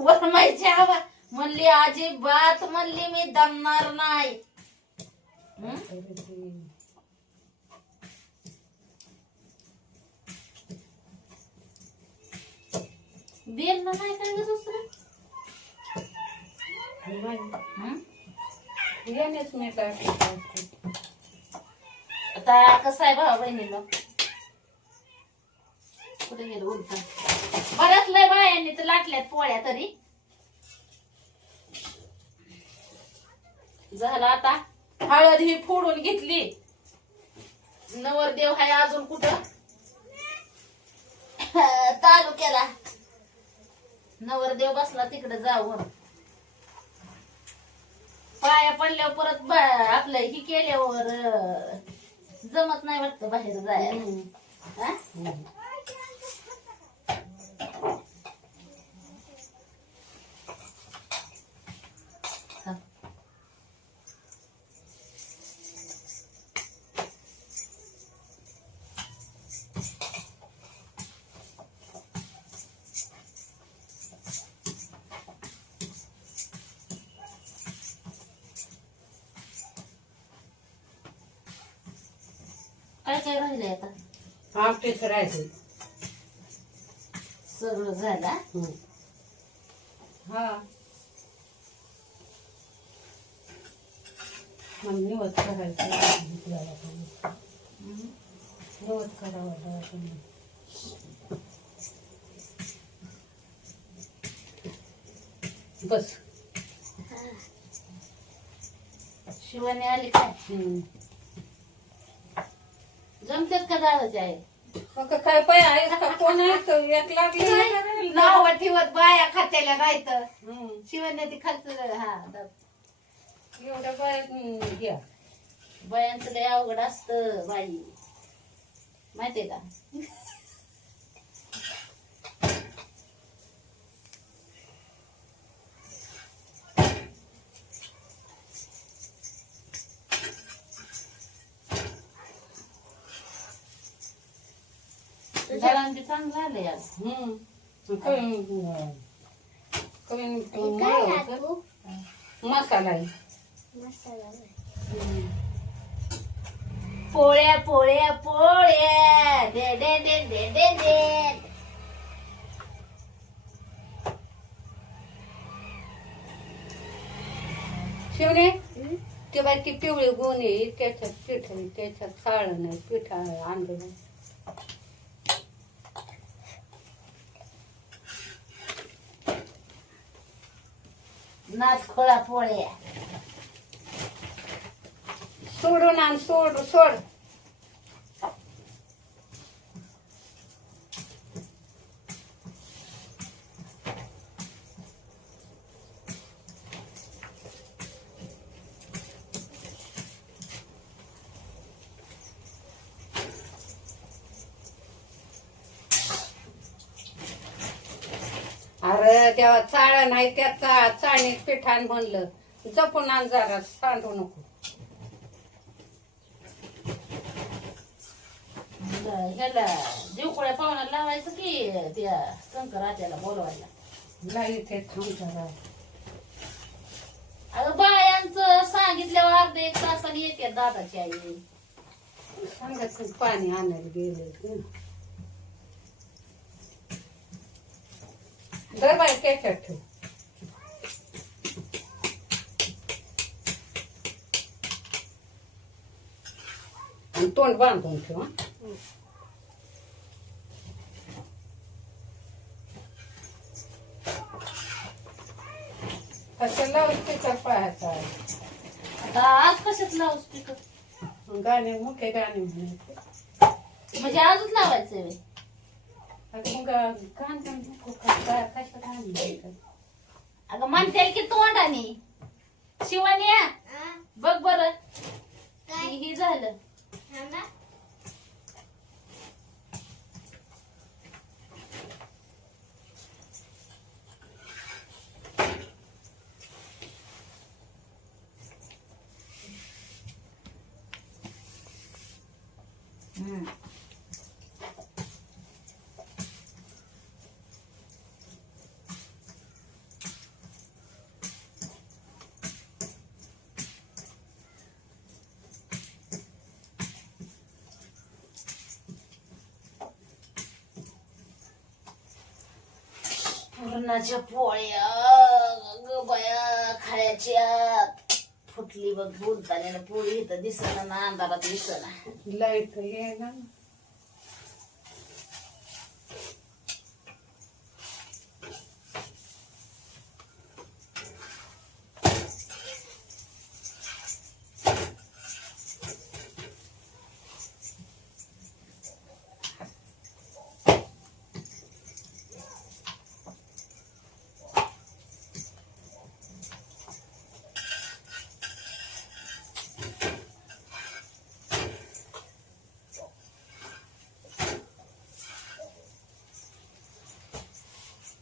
वरमायची हवा म्हणली अजिबात म्हणली मी दमणार नाही. बेल नाही काय ग दुसरं? आता कसं आहे भाऊ बहिणीला कुठे गेलो उलट? बऱ्याच लय बायांनी तर लाटल्यात पोळ्या तरी. झालं आता. हळद ही फोडून घेतली. नवरदेव हाय अजून कुठं? तालुक्याला नवरदेव बसला तिकडे जाऊन. पाया पडल्यावर परत आपलं ही केल्यावर जमत नाही वाटतं बाहेर जायला. काय काय राहिलंय आता आमटीच राहायचं. सगळं झालं. हा? हं. मग निवत करायचं निवत करावं. बस. शिवानी आली काय? जमतेत का दादाची आहे? मग काय पाय आहे का? कोण आहे तो? एक लागली नाव ठेवत बाया खात्याला नाही तर हं. शिवण्या ती खालचं हा द- एवढं बाय घ्या. बायांचं लय अवघड असतं बाई. माहितीये का? दळण बी चांगलं आलंय आज. हं. कमी कमी. मसाला. आहे. पोळ्या पोळ्या पोळ्या. दे दे दे दे दे दे. शिवणे ते बाई ती पिवळी गोणी आहे, त्याच्यात पीठ आहे त्याच्यात साळण नाही पीठ आणलं नाही नाच खोळा पोळ्या सोडून आण सोड सोड तेव्हा चाळ नाही त्या चा चाळणीत पिठान म्हणलं. जपून आण जरा सांडू नको. ह्याला देवकोळ्या पाहुण्याला लावायचं की त्या शंकरात्याला बोलवायला? नाही ते थांब जरा अगं बायांचं सांगितल्यावर अर्धा एक तासाने येते दादाची आई. सांगत पाणी आणायला गेले दर त्याच्यात ठेव आणि तोंड बांधून ठेव. असं लावून त्याच्यात पाहायचं. आता आज कशात लावू स्पीकर गाणे मोठे गाणे म्हणायचे म्हणजे आजच लावायचंय अगं म्हणते की तोंडाने. शिवानिया बघ बर. ही झालं. हम्म. पुरणाच्या पोळ्या ग बया खायच्या. फुटली बघ बोलताना पोळी इथं दिसना ना अंधारात दिसना. लाइट ये ना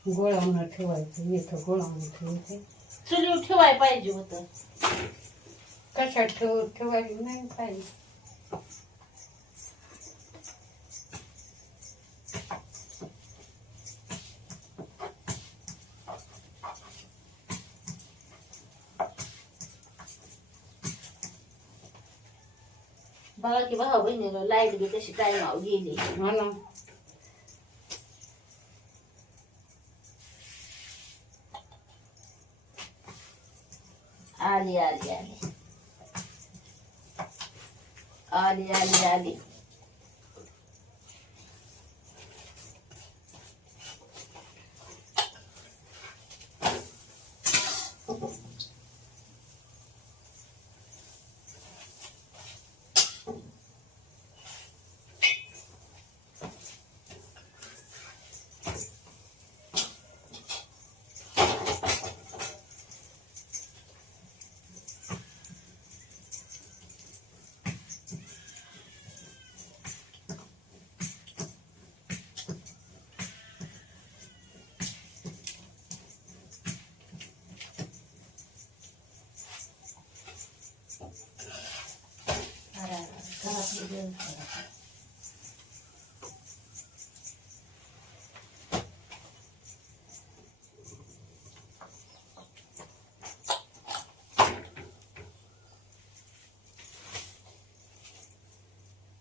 गोळावून ठेवायचं इथं गोळावून ठेवायचं. चुलीवर ठेवाय पाहिजे होत. कशात ठेव ठेवायची नाही पाहिजे. बघा की भाऊ बहिणीला लाइट बी कशी टाइमावर गेली. हा ना. आली आली आली. आली आली आली.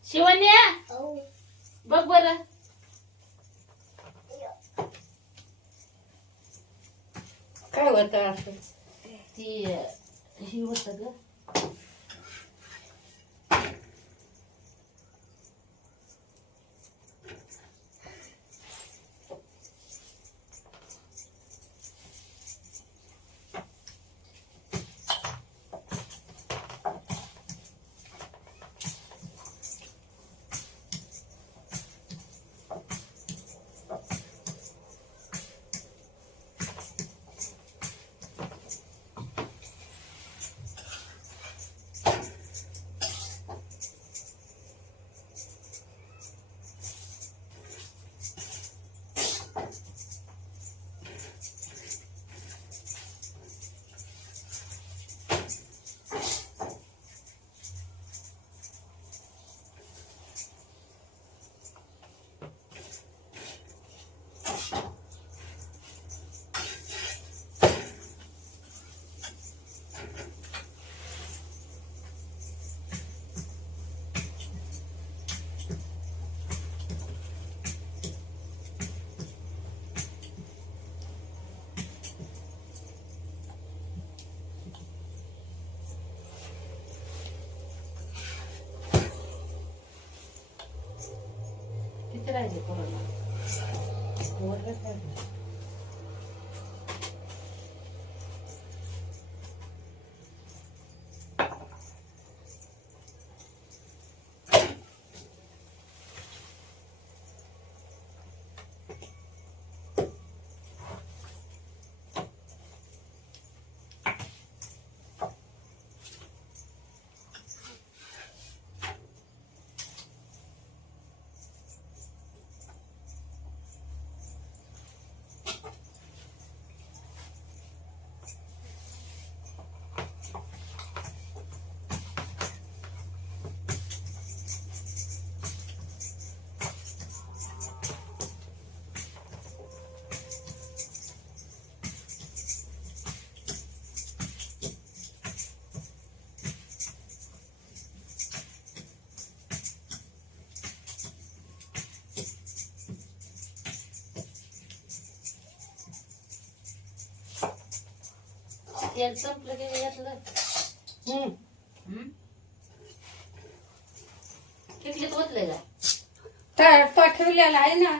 शिवन्या बघ बर. काय होतं असं? ती ही होत ग. de corona. Vuelve a तेल संपलं की घेतलं हम्म. हम्म? किटलीत ओतलंय का तर पाठवलेला आहे ना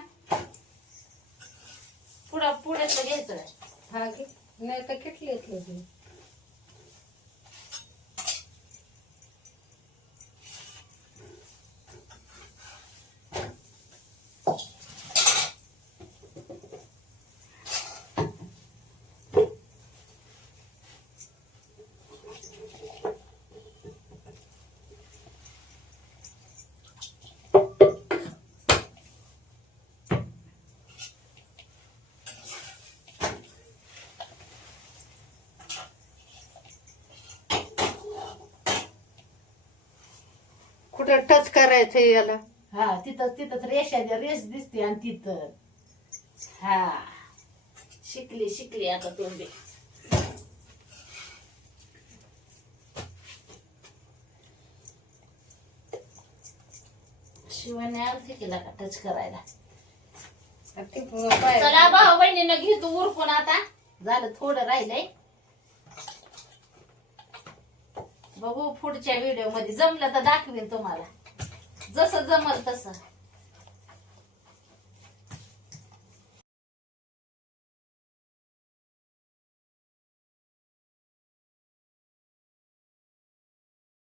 पुढं पुढ्याचं घ्यायचं काय? हा घे नाही तर किटली येतलं कुठं टच करायचं याला? हा तिथं तिथंच रेषा रेस दिसते आणि तिथं. हा. शिकली शिकली आता तोंडे शिवाने आलती केला का टच करायला? चला भाऊ बहिणीनं घेतो उरकून आता. झालं थोडं राहिलंय. बघू पुढच्या व्हिडिओमध्ये. जमलं तर दाखवीन तुम्हाला. जसं जमल तसं.